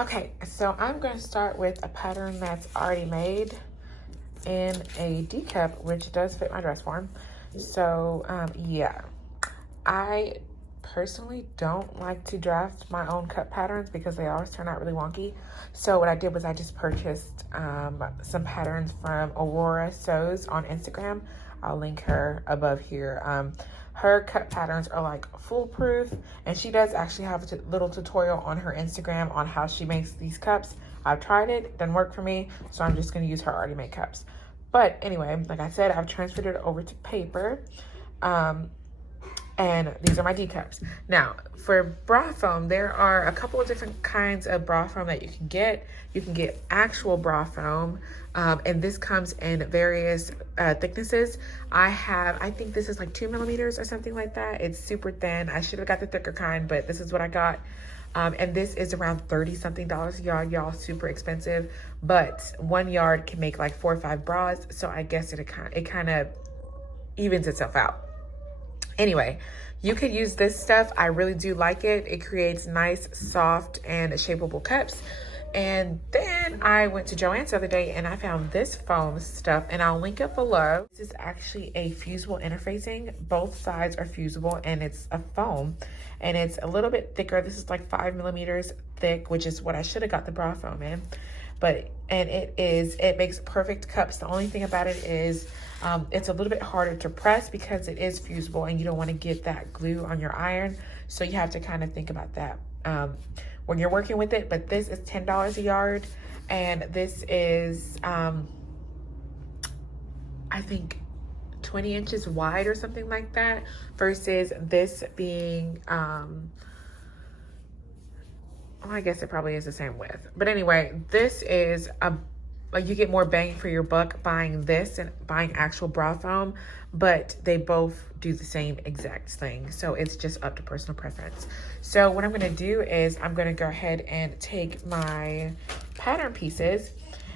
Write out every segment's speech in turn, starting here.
Okay, so I'm going to start with a pattern that's already made in a D cup, which does fit my dress form. So yeah, I personally don't like to draft my own cup patterns because they always turn out really wonky. So what I did was I just purchased some patterns from Aurora Sews on Instagram. I'll link her above here. Her cut patterns are like foolproof, and she does actually have a little tutorial on her Instagram on how she makes these cups. I've tried it, didn't work for me, so I'm just going to use her already made cups. But anyway, like I said, I've transferred it over to paper. And these are my D cups. Now, for bra foam, there are a couple of different kinds of bra foam that you can get. You can get actual bra foam, and this comes in various thicknesses. I think this is like 2 millimeters or something like that. It's super thin. I should have got the thicker kind, but this is what I got. And this is around $30-something a yard, y'all, super expensive. But 1 yard can make like 4 or 5 bras, so I guess it kind of evens itself out. Anyway, you could use this stuff. I really do like it. It creates nice, soft, and shapeable cups. And then I went to Joann's the other day and I found this foam stuff, and I'll link it below. This is actually a fusible interfacing. Both sides are fusible, and it's a foam, and it's a little bit thicker. This is like 5 millimeters thick, which is what I should have got the bra foam in. It makes perfect cups. The only thing about it is it's a little bit harder to press because it is fusible, and you don't want to get that glue on your iron. So you have to kind of think about that when you're working with it. But this is $10 a yard, and this is I think 20 inches wide or something like that, versus this being well, I guess it probably is the same width. But anyway, this is you get more bang for your buck buying this and buying actual bra foam, but they both do the same exact thing. So it's just up to personal preference. So what I'm gonna do is I'm gonna go ahead and take my pattern pieces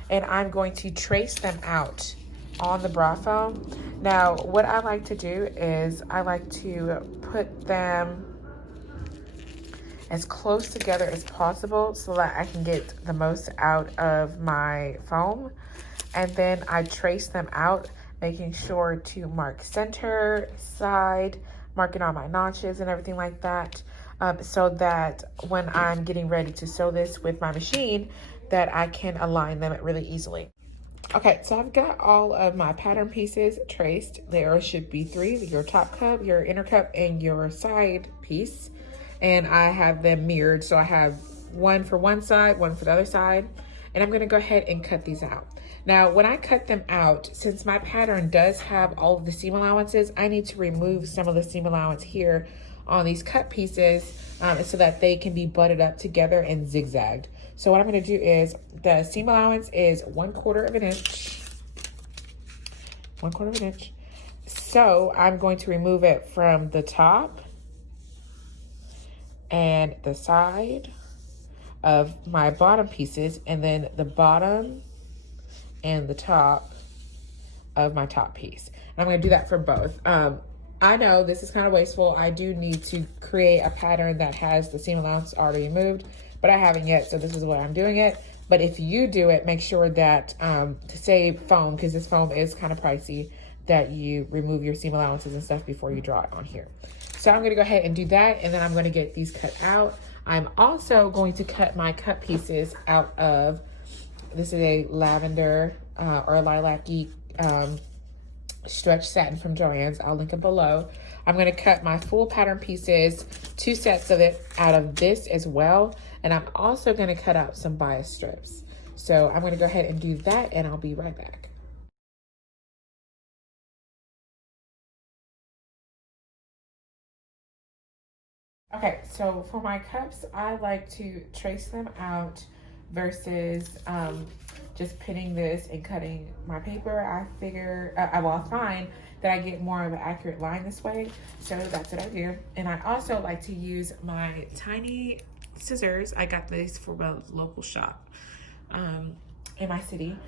and I'm going to trace them out on the bra foam. Now, what I like to do is I like to put them as close together as possible so that I can get the most out of my foam. And then I trace them out, making sure to mark center, side, marking all my notches and everything like that, so that when I'm getting ready to sew this with my machine, that I can align them really easily. Okay, so I've got all of my pattern pieces traced. There should be 3, your top cup, your inner cup, and your side piece. And I have them mirrored. So I have one for one side, one for the other side. And I'm gonna go ahead and cut these out. Now, when I cut them out, since my pattern does have all of the seam allowances, I need to remove some of the seam allowance here on these cut pieces so that they can be butted up together and zigzagged. So what I'm gonna do is, the seam allowance is 1/4 of an inch. 1/4 of an inch. So I'm going to remove it from the top and the side of my bottom pieces, and then the bottom and the top of my top piece. And I'm gonna do that for both. I know this is kind of wasteful. I do need to create a pattern that has the seam allowance already removed, but I haven't yet, so this is what I'm doing it. But if you do it, make sure that to save foam, because this foam is kind of pricey, that you remove your seam allowances and stuff before you draw it on here. So I'm gonna go ahead and do that, and then I'm gonna get these cut out. I'm also going to cut my cut pieces out of, this is a lavender or lilac-y stretch satin from Joann's. I'll link it below. I'm gonna cut my full pattern pieces, 2 sets of it out of this as well. And I'm also gonna cut out some bias strips. So I'm gonna go ahead and do that, and I'll be right back. Okay, so for my cups, I like to trace them out versus just pinning this and cutting my paper. I figure, I find that I get more of an accurate line this way, so that's what I do. And I also like to use my tiny scissors. I got these from a local shop in my city.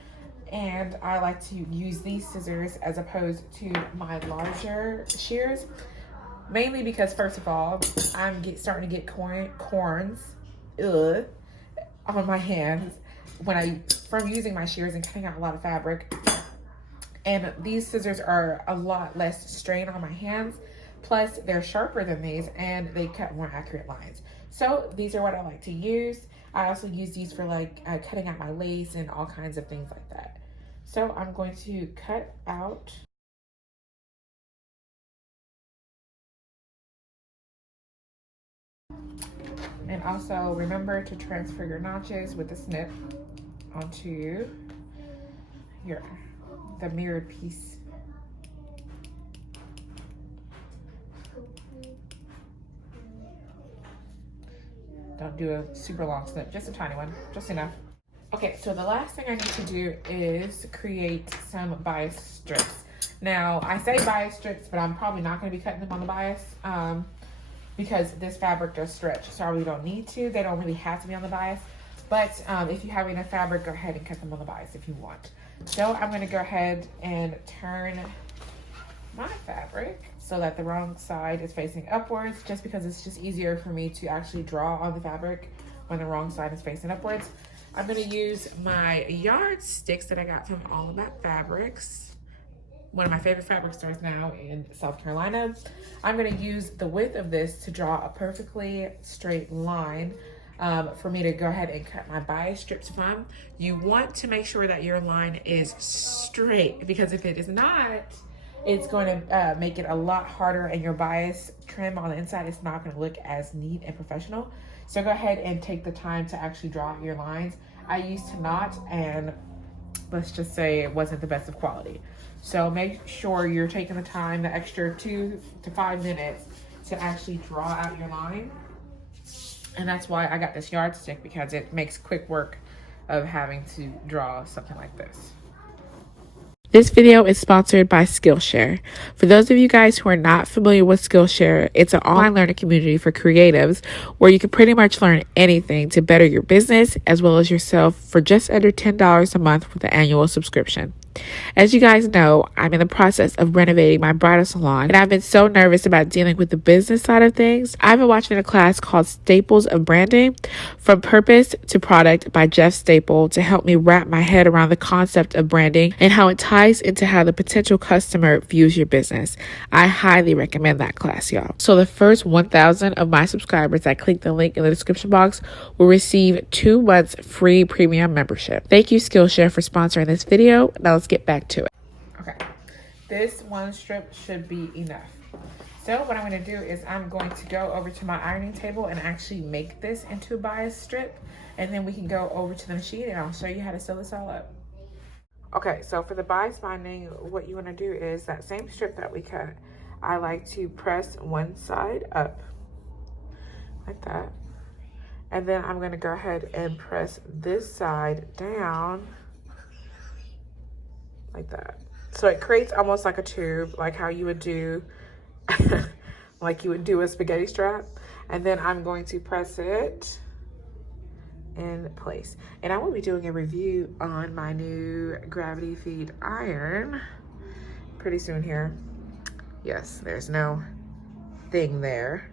And I like to use these scissors as opposed to my larger shears. Mainly because, first of all, I'm starting to get corns. Ugh. on my hands from using my shears and cutting out a lot of fabric. And these scissors are a lot less strain on my hands. Plus, they're sharper than these and they cut more accurate lines. So these are what I like to use. I also use these for like cutting out my lace and all kinds of things like that. So I'm going to cut out. And also remember to transfer your notches with the snip onto the mirrored piece. Don't do a super long snip, just a tiny one, just enough. Okay, so the last thing I need to do is create some bias strips. Now, I say bias strips, but I'm probably not going to be cutting them on the bias because this fabric does stretch, so I really don't need to. They don't really have to be on the bias, but if you have enough fabric, go ahead and cut them on the bias if you want. So I'm going to go ahead and turn my fabric so that the wrong side is facing upwards, just because it's just easier for me to actually draw on the fabric when the wrong side is facing upwards. I'm going to use my yardsticks that I got from All About Fabrics, one of my favorite fabric stores now in South Carolina. I'm going to use the width of this to draw a perfectly straight line for me to go ahead and cut my bias strips from. You want to make sure that your line is straight, because if it is not, it's going to make it a lot harder, and your bias trim on the inside is not going to look as neat and professional. So go ahead and take the time to actually draw out your lines. I used to not, and let's just say it wasn't the best of quality. So make sure you're taking the time, the extra 2 to 5 minutes to actually draw out your line. And that's why I got this yardstick, because it makes quick work of having to draw something like this. This video is sponsored by Skillshare. For those of you guys who are not familiar with Skillshare, it's an online learning community for creatives where you can pretty much learn anything to better your business as well as yourself for just under $10 a month with an annual subscription. As you guys know, I'm in the process of renovating my bridal salon, and I've been so nervous about dealing with the business side of things. I've been watching a class called Staples of Branding, From Purpose to Product by Jeff Staple, to help me wrap my head around the concept of branding and how it ties into how the potential customer views your business. I highly recommend that class, y'all. So the first 1,000 of my subscribers that click the link in the description box will receive 2 months free premium membership. Thank you, Skillshare, for sponsoring this video. Now let's get back to it. Okay, this one strip should be enough. So what I'm going to do is I'm going to go over to my ironing table and actually make this into a bias strip, and then we can go over to the machine and I'll show you how to sew this all up. Okay, so for the bias binding, what you want to do is that same strip that we cut, I like to press one side up like that, and then I'm going to go ahead and press this side down like that. So it creates almost like a tube, like how you would do like you would do a spaghetti strap. And then I'm going to press it in place. And I will be doing a review on my new gravity feed iron pretty soon here. Yes, there's no thing there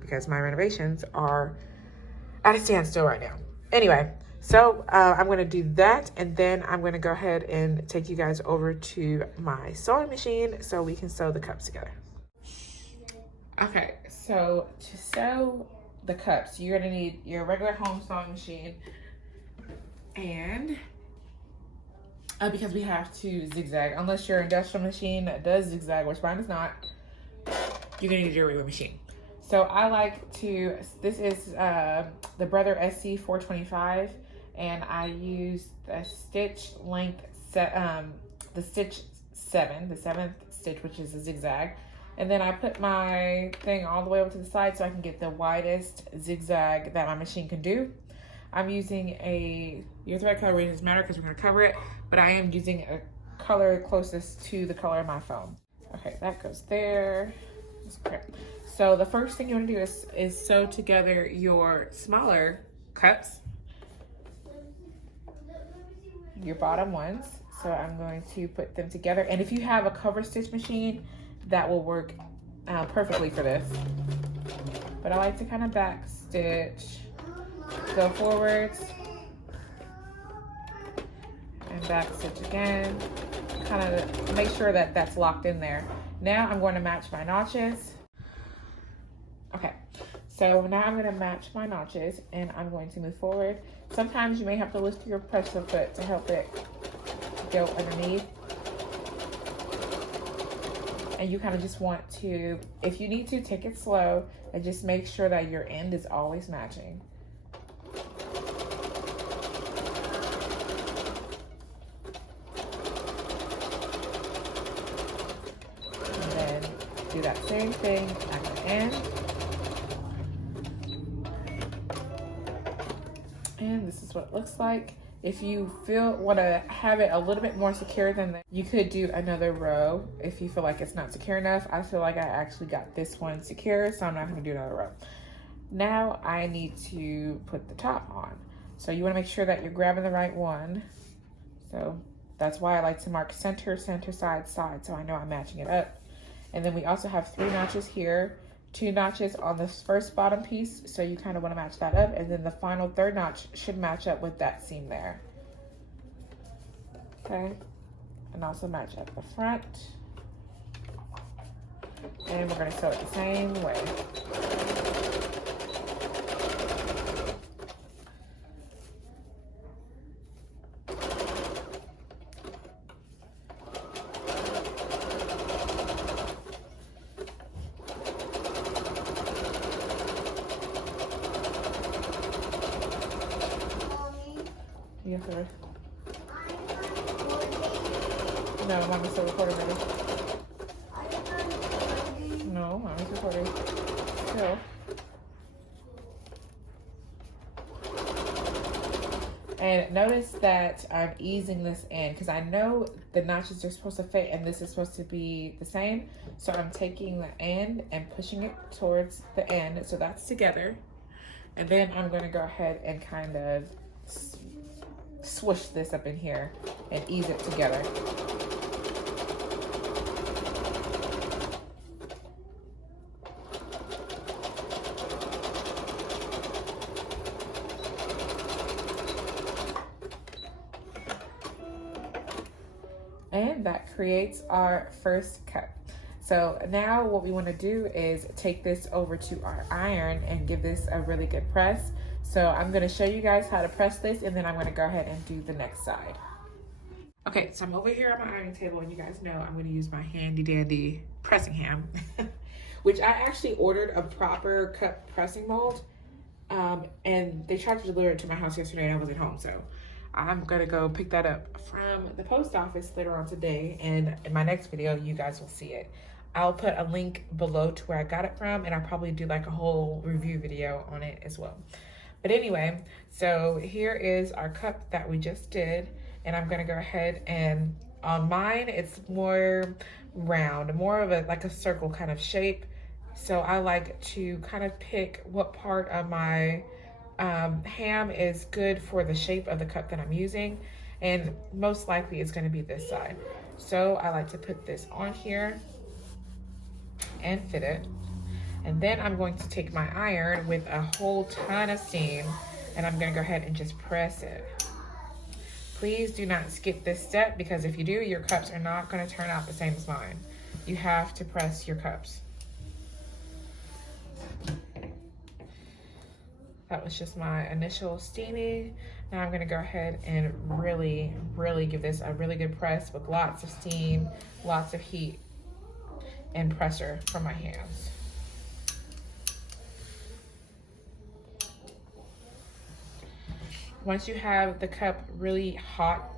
because my renovations are at a standstill right now. Anyway, so I'm going to do that, and then I'm going to go ahead and take you guys over to my sewing machine so we can sew the cups together. Okay, so to sew the cups, you're going to need your regular home sewing machine, and because we have to zigzag, unless your industrial machine does zigzag, which mine is not, you're going to need your regular machine. So I like to, this is the Brother SC 425, and I use the stitch length, the stitch 7, the 7th stitch, which is a zigzag. And then I put my thing all the way over to the side so I can get the widest zigzag that my machine can do. I'm using your thread color really doesn't matter because we're gonna cover it, but I am using a color closest to the color of my foam. Okay, that goes there. Okay. So the first thing you want to do is sew together your smaller cups, your bottom ones. So I'm going to put them together. And if you have a cover stitch machine, that will work perfectly for this. But I like to kind of back stitch, go forwards, and back stitch again. Kind of make sure that that's locked in there. Now I'm going to match my notches. Okay, so now I'm going to match my notches and I'm going to move forward. Sometimes you may have to lift your presser foot to help it go underneath. And you kind of just want to, if you need to, take it slow and just make sure that your end is always matching. And then do that same thing at the end. And this is what it looks like. If you want to have it a little bit more secure than that, you could do another row if you feel like it's not secure enough. I feel like I actually got this one secure, so I'm not going to do another row. Now I need to put the top on. So you want to make sure that you're grabbing the right one. So that's why I like to mark center, center, side, side, so I know I'm matching it up. And then we also have 3 notches here. 2 notches on the first bottom piece, so you kind of want to match that up, and then the final 3rd notch should match up with that seam there. Okay, and also match up the front, and we're going to sew it the same way. Yes, sir. No, Mommy's still recording, baby. No, Mommy's recording. Still. And notice that I'm easing this in because I know the notches are supposed to fit and this is supposed to be the same. So I'm taking the end and pushing it towards the end. So that's together. And then I'm going to go ahead and kind of swoosh this up in here and ease it together. And that creates our first cup. So now what we want to do is take this over to our iron and give this a really good press. So I'm going to show you guys how to press this, and then I'm going to go ahead and do the next side. Okay, so I'm over here on my ironing table, and you guys know I'm going to use my handy dandy pressing ham, which I actually ordered a proper cup pressing mold, and they tried to deliver it to my house yesterday and I wasn't home. So I'm going to go pick that up from the post office later on today, and in my next video, you guys will see it. I'll put a link below to where I got it from, and I'll probably do like a whole review video on it as well. But anyway, so here is our cup that we just did, and I'm gonna go ahead and on mine, it's more round, more of a like a circle kind of shape. So I like to kind of pick what part of my ham is good for the shape of the cup that I'm using, and most likely it's gonna be this side. So I like to put this on here and fit it. And then I'm going to take my iron with a whole ton of steam, and I'm gonna go ahead and just press it. Please do not skip this step, because if you do, your cups are not gonna turn out the same as mine. You have to press your cups. That was just my initial steaming. Now I'm gonna go ahead and really give this a really good press with lots of steam, lots of heat and pressure from my hands. Once you have the cup really hot,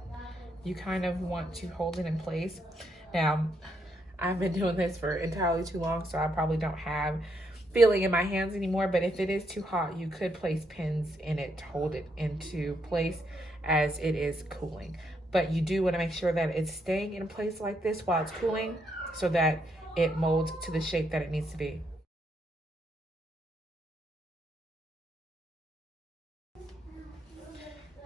you kind of want to hold it in place. Now, I've been doing this for entirely too long, so I probably don't have feeling in my hands anymore, but if it is too hot, you could place pins in it to hold it into place as it is cooling. But you do want to make sure that it's staying in place like this while it's cooling so that it molds to the shape that it needs to be.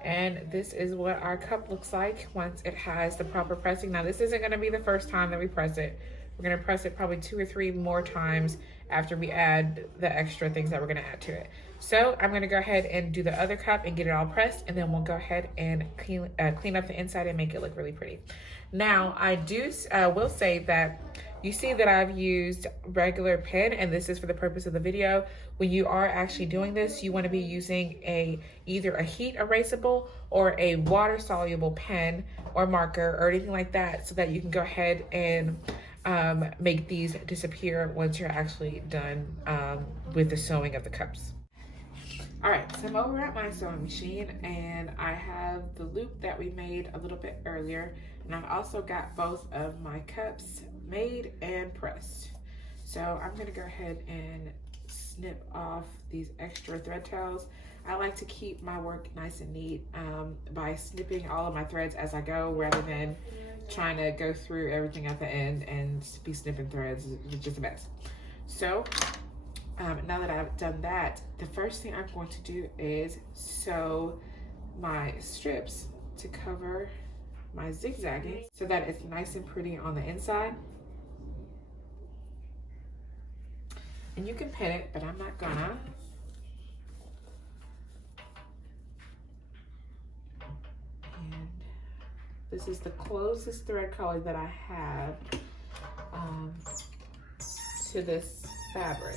And this is what our cup looks like once it has the proper pressing. Now, this isn't going to be the first time that we press it. We're going to press it probably 2 or 3 more times after we add the extra things that we're gonna add to it. So I'm gonna go ahead and do the other cup and get it all pressed, and then we'll go ahead and clean up the inside and make it look really pretty. Now, I will say that you see that I've used regular pen, and this is for the purpose of the video. When you are actually doing this, you want to be using either a heat erasable or a water soluble pen or marker or anything like that, so that you can go ahead and make these disappear once you're actually done with the sewing of the cups. All right, so I'm over at my sewing machine, and I have the loop that we made a little bit earlier, and I've also got both of my cups made and pressed. So I'm gonna go ahead and snip off these extra thread tails. I like to keep my work nice and neat by snipping all of my threads as I go, rather than trying to go through everything at the end and be snipping threads. It's just a mess. So now that I've done that, the first thing I'm going to do is sew my strips to cover my zigzagging so that it's nice and pretty on the inside. And you can pin it, but I'm not gonna. And this is the closest thread color that I have to this fabric.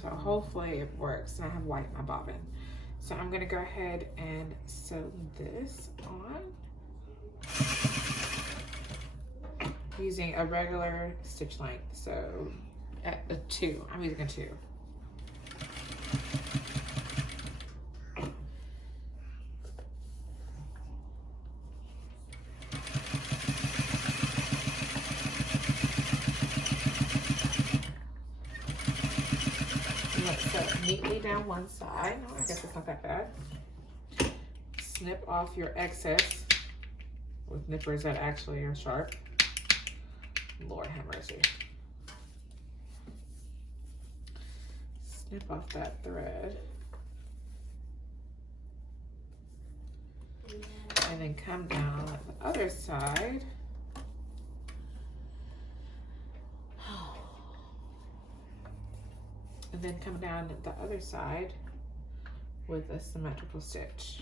So hopefully it works. And I have white in my bobbin. So I'm gonna go ahead and sew this on using a regular stitch length. So at a 2, I'm using a 2. Let's sew neatly down one side. Oh, I guess it's not that bad. Snip off your excess with nippers that actually are sharp. Lord have mercy. Snip off that thread. And then come down the other side. And then come down the other side with a symmetrical stitch.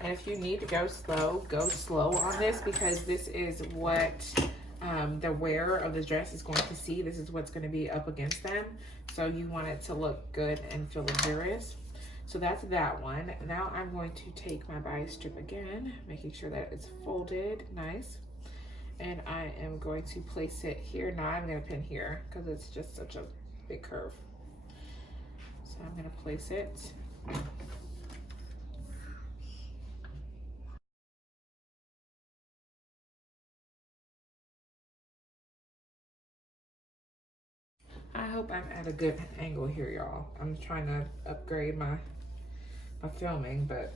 And if you need to go slow on this, because this is what the wearer of the dress is going to see. This is what's going to be up against them. So you want it to look good and feel luxurious. So that's that one. Now I'm going to take my bias strip again, making sure that it's folded nice. And I am going to place it here. Now I'm going to pin here because it's just such a big curve. So I'm going to place it. I hope I'm at a good angle here, y'all. I'm trying to upgrade my filming, but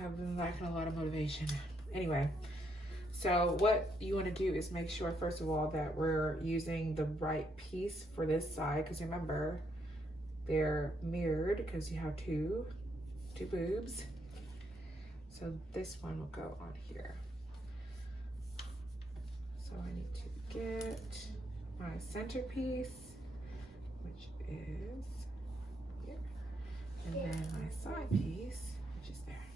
I've been lacking a lot of motivation. Anyway, so what you want to do is make sure, first of all, that we're using the right piece for this side, because remember, they're mirrored because you have two boobs. So this one will go on here. So I need to get my centerpiece, which is here, and then my side piece, which is there.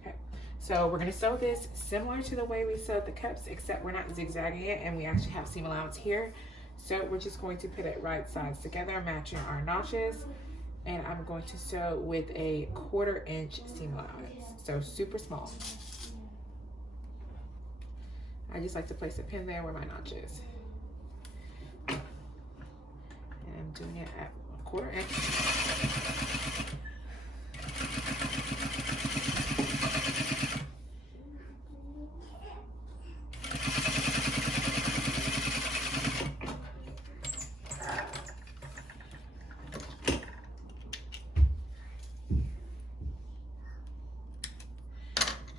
Okay, so we're gonna sew this similar to the way we sewed the cups, except we're not zigzagging it, and we actually have seam allowance here. So we're just going to put it right sides together, matching our notches, and I'm going to sew with a 1/4 inch seam allowance, so super small. I just like to place a pin there where my notch is. And I'm doing it at 1/4 inch.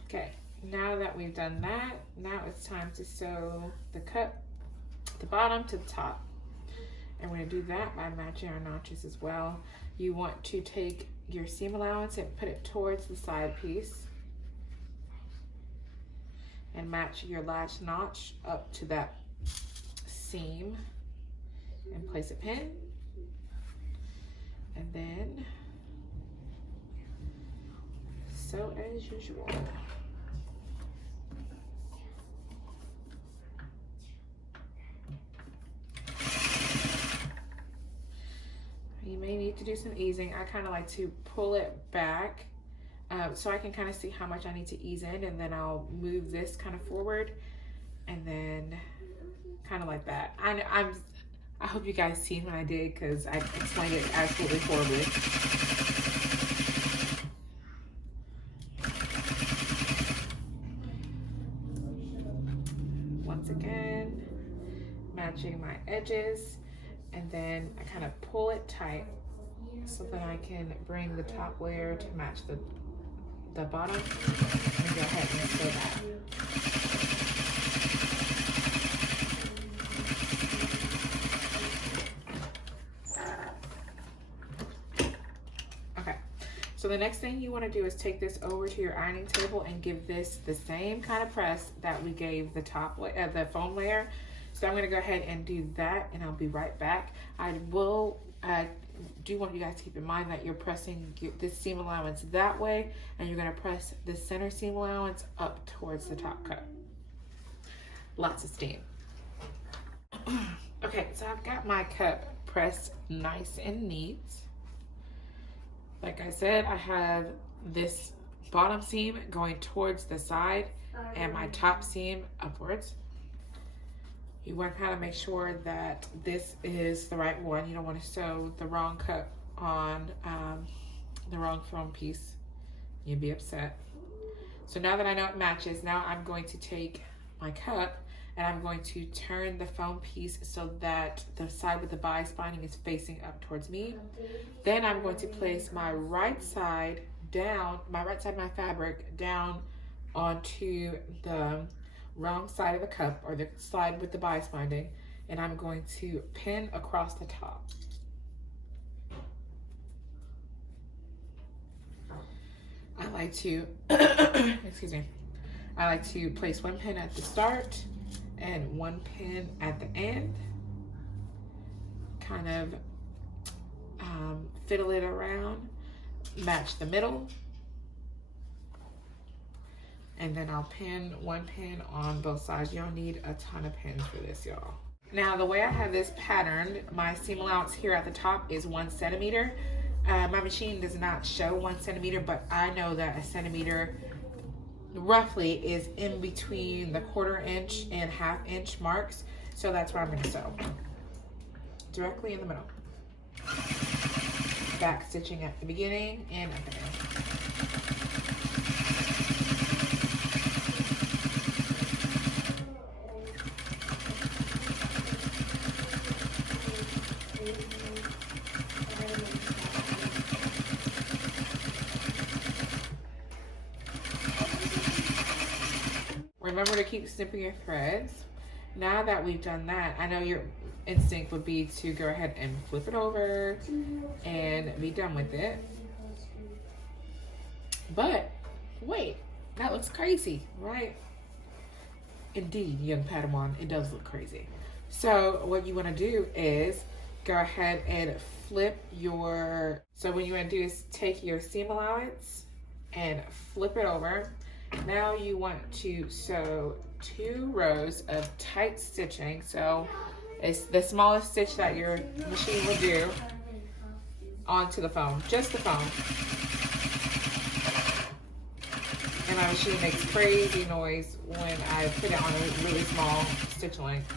Okay, now that we've done that, now it's time to sew the cup, the bottom to the top. And we're gonna do that by matching our notches as well. You want to take your seam allowance and put it towards the side piece and match your last notch up to that seam and place a pin. And then sew as usual. You may need to do some easing. I kind of like to pull it back so I can kind of see how much I need to ease in, and then I'll move this kind of forward, and then kind of like that. I hope you guys seen what I did, because I explained it absolutely horribly. Once again, matching my edges, and then I kind of pull it tight so that I can bring the top layer to match the bottom, and go ahead and sew that. Okay, so the next thing you want to do is take this over to your ironing table and give this the same kind of press that we gave the top the foam layer. So I'm going to go ahead and do that, and I'll be right back. I will do want you guys to keep in mind that you're pressing this seam allowance that way, and you're going to press the center seam allowance up towards the top cup. Lots of steam. Okay, so I've got my cup pressed nice and neat. Like I said, I have this bottom seam going towards the side and my top seam upwards. You want to kind of make sure that this is the right one. You don't want to sew the wrong cup on the wrong foam piece. You'd be upset. So now that I know it matches, now I'm going to take my cup and I'm going to turn the foam piece so that the side with the bias binding is facing up towards me. Then I'm going to place my right side down, my fabric down onto the wrong side of the cup, or the side with the bias binding, and I'm going to pin across the top. I like to, excuse me, I like to place one pin at the start and one pin at the end, kind of fiddle it around, match the middle, and then I'll pin one pin on both sides. You don't need a ton of pins for this, y'all. Now, the way I have this patterned, my seam allowance here at the top is 1 centimeter. My machine does not show 1 centimeter, but I know that a centimeter roughly is in between the 1/4 inch and 1/2 inch marks. So that's where I'm gonna sew. Directly in the middle. Back stitching at the beginning and at the end. Remember to keep snipping your threads. Now that we've done that, I know your instinct would be to go ahead and flip it over and be done with it. But wait, that looks crazy, right? Indeed, young Padawan, it does look crazy. So what you want to do is go ahead and flip your, so what you want to do is take your seam allowance and flip it over. Now you want to sew 2 rows of tight stitching. So it's the smallest stitch that your machine will do onto the foam, just the foam. And my machine makes crazy noise when I put it on a really small stitch length.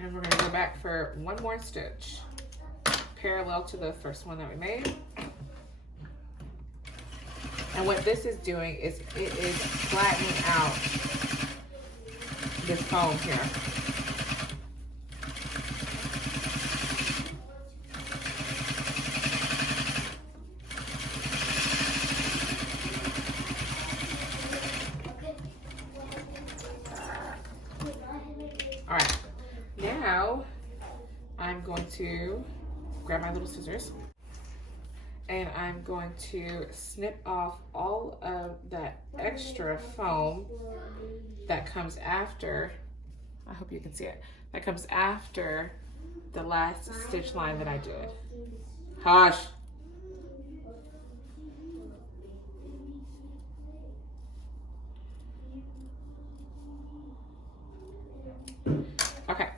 And we're going to go back for 1 more stitch, parallel to the first one that we made. And what this is doing is it is flattening out this foam here. now I'm going to grab my little scissors and I'm going to snip off all of that extra foam that comes after, I hope you can see it, that comes after the last stitch line that I did. Hush. Okay,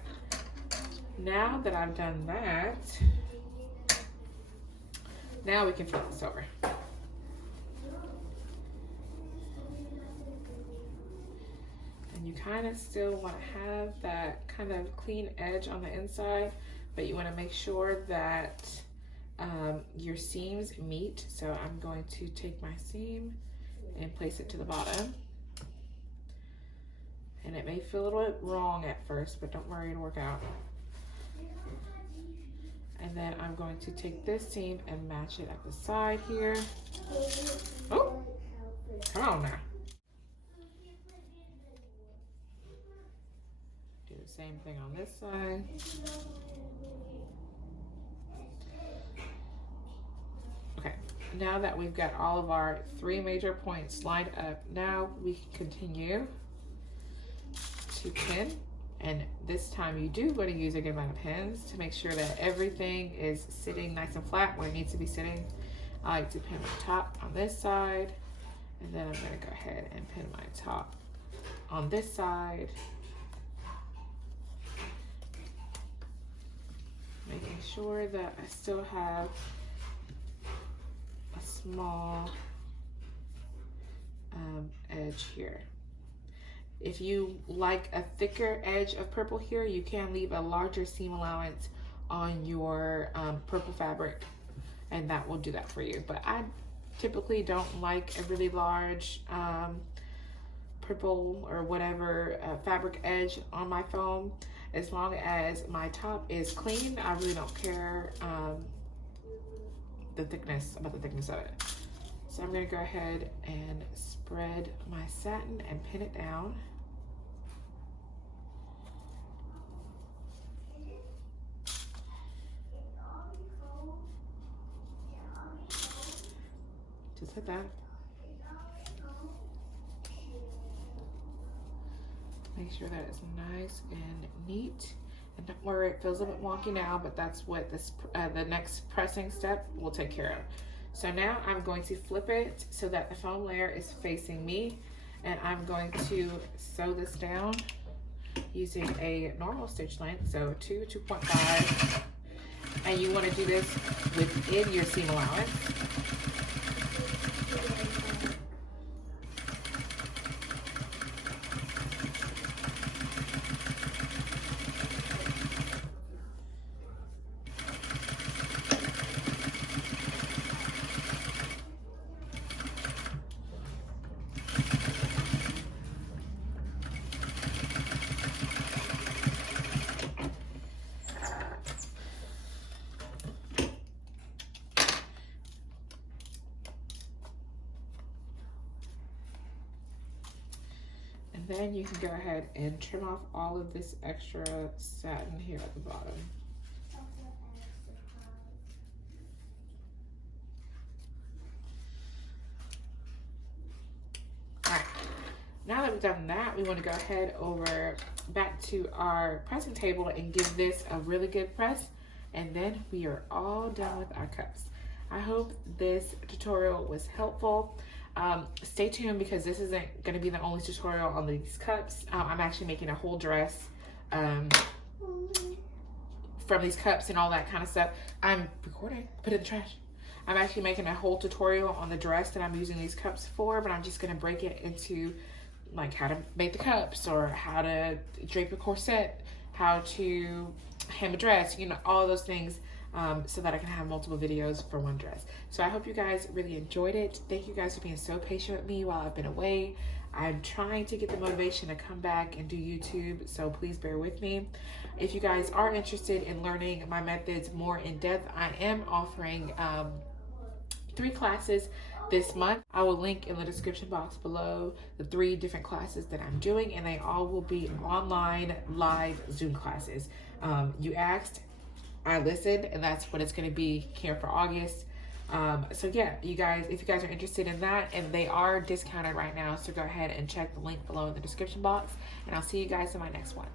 now that I've done that, now we can flip this over. And you kind of still want to have that kind of clean edge on the inside, but you want to make sure that your seams meet. So I'm going to take my seam and place it to the bottom. And it may feel a little bit wrong at first, but don't worry, it'll work out. And then I'm going to take this seam and match it at the side here. Oh, come on now. Do the same thing on this side. Okay, now that we've got all of our 3 major points lined up, now we can continue to pin. And this time you do want to use a good amount of pins to make sure that everything is sitting nice and flat where it needs to be sitting. I like to pin my top on this side, and then I'm going to go ahead and pin my top on this side, making sure that I still have a small edge here. If you like a thicker edge of purple here, you can leave a larger seam allowance on your purple fabric, and that will do that for you. But I typically don't like a really large purple or whatever fabric edge on my foam. As long as my top is clean, I really don't care about the thickness of it. So I'm gonna go ahead and spread my satin and pin it down. Just like that. Make sure that it's nice and neat. And don't worry, it feels a bit wonky now, but that's what this the next pressing step will take care of. So now I'm going to flip it so that the foam layer is facing me, and I'm going to sew this down using a normal stitch length, so 2.5, and you want to do this within your seam allowance. Then you can go ahead and trim off all of this extra satin here at the bottom. All right, now that we've done that, we want to go ahead over back to our pressing table and give this a really good press, and then we are all done with our cups. I hope this tutorial was helpful. Stay tuned, because this isn't going to be the only tutorial on these cups. I'm actually making a whole dress from these cups and all that kind of stuff. I'm recording, put it in the trash. I'm actually making a whole tutorial on the dress that I'm using these cups for, but I'm just going to break it into like how to make the cups, or how to drape a corset, how to hem a dress, you know, all those things. So that I can have multiple videos for one dress. So I hope you guys really enjoyed it. Thank you guys for being so patient with me while I've been away. I'm trying to get the motivation to come back and do YouTube, so please bear with me. If you guys are interested in learning my methods more in depth, I am offering 3 classes this month. I will link in the description box below the 3 different classes that I'm doing, and they all will be online live Zoom classes. You asked, I listened, and that's what it's going to be here for August. So yeah, you guys, if you guys are interested in that, and they are discounted right now, so go ahead and check the link below in the description box, and I'll see you guys in my next one.